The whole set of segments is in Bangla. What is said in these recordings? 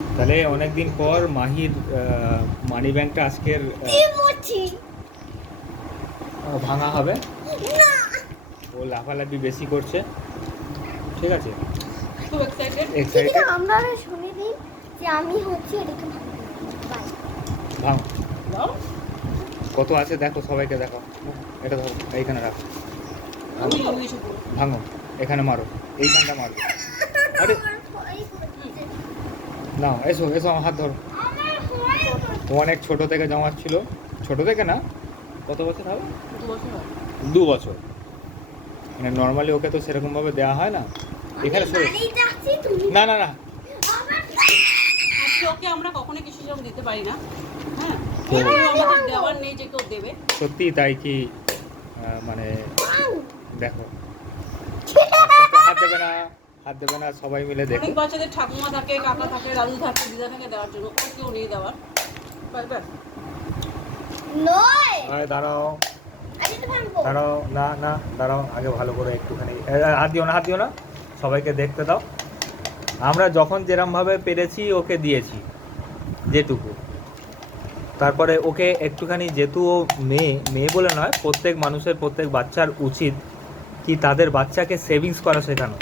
তাহলে অনেকদিন পর মাহির মানি ব্যাংকটা আজকের ভাঙা হবে। ও লাফালাফি বেশি করছে, ঠিক আছে? খুব এক্সাইটেড। এক্সাইটেড। আমরা শুনে দিই যে আমি হচ্ছে এটাকে ভাঙো। দাও। কত আছে দেখো, সবাইকে দেখো। এটা ধরো, এইখানে রাখো। আমি জমি এসে পড়ো। ভাঙো, এখানে মারো, এইখানটা মারো। আরে না, এসো এসো, আমার হাত ধরো। ও অনেক ছোট থেকে জমাচ্ছিল, ছোট থেকে না, কত বছর হবে? 2 বছর হয়। 2 বছর। মানে নর্মালি ওকে তো সেরকমভাবে দেওয়া হয় না। এখানে সরে না না না, আজকে ওকে আমরা কখনোই কিছু সেরকম দিতে পারি না। হ্যাঁ, তো আমাদের দেওয়ার নেই যে কেউ দেবে। সত্যি তাই কি? মানে দেখো, আস্তে আস্তে হাত দেবে না, হাত দেবে না, সবাই মিলে দেখো। অনেক বাচ্চাদের ঠাকুমা থাকে, কাকা থাকে, দাদু থাকে, দিদা থাকে দেওয়ার জন্য, ওর কেউ নেই দেওয়ার। ব্যাস। আরে দাঁড়াও দাঁড়াও, না না দাঁড়াও, আগে ভালো করে একটুখানি হাত দিও না, হাত দিও না, সবাইকে দেখতে দাও। আমরা যখন যেরমভাবে পেরেছি ওকে দিয়েছি যেটুকু। তারপরে ওকে একটুখানি, যেহেতু ও মেয়ে, মেয়ে বলে নয়, প্রত্যেক মানুষের, প্রত্যেক বাচ্চার উচিত কি তাদের বাচ্চাকে সেভিংস করা শেখানো।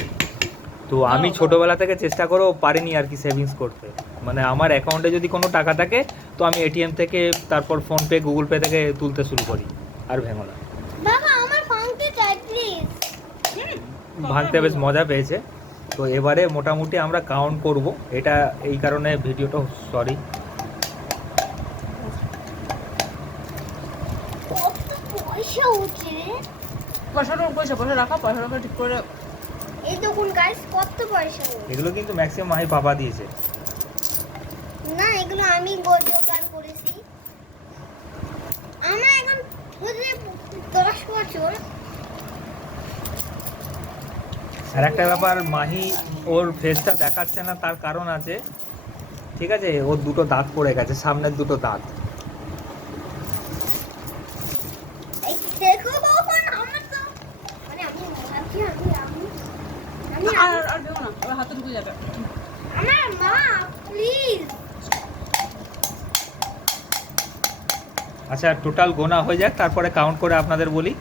তো আমি ছোটোবেলা থেকে চেষ্টা করেও পারিনি আর কি সেভিংস করতে। মানে আমার অ্যাকাউন্টে যদি কোনো টাকা থাকে তো আমি এটিএম থেকে, তারপর ফোনপে, গুগল পে থেকে তুলতে শুরু করি, আর ভেঙো না। বাবা আমার ভাঙতে চাই প্লিজ। ভাঙতে বেশ মজা পেয়েছে। তো এবারে মোটামুটি আমরা কাউন্ট করব, এটা এই কারণে ভিডিওটা, সরি। পয়সা উঠছে রে। পয়সা রাখা, পয়সা রাখা ঠিক করে। এই দেখুন গাইস কত পয়সা উঠছে। এগুলো কিন্তু ম্যাক্সিমাম মাহি পাপা দিয়েছে। না এগুলো আমি জোগাড় করেছি। আমার এখন বুঝলে 10 বছর। আর একটা ব্যাপার, মাহি ওর ফেসটা দেখাচ্ছে না, তার কারণ আছে, ঠিক আছে? ওর দুটো দাঁত পড়ে গেছে, সামনের দুটো দাঁত। এই দেখো বাবা আমার তো মানে আমি ভাবছি আমি আর দেবো না, ওর হাতে ঢুকে যাবে। আমার মা প্লিজ। আচ্ছা, টোটাল গোনা হয়ে যাক, তারপরে কাউন্ট করে আপনাদের বলি।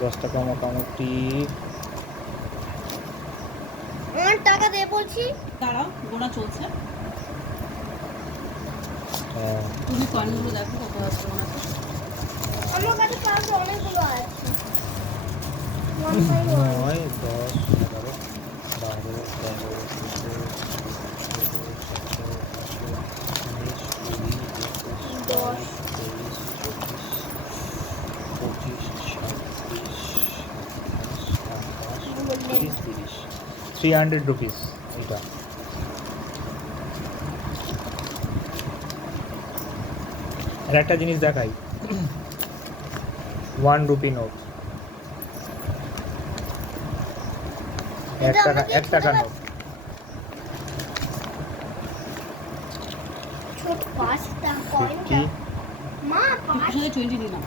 10 টাকা মোটামুটি। আমার টাকা দে বলছি। দাঁড়াও, গোনা চলছে। তুমি কয়েনগুলো দেখো কত আছে গোনাতে। আমার কাছে টাকা অনেকগুলো আছে। 9, 10, 11, 12, 13, 300 রুপিস এটা। আর একটা জিনিস দেখাই, 1 রুপি নোট, 1 টাকা নোট। ছোট 5 টাকা কয়েনটা 50, মা 5 20 নিলাম।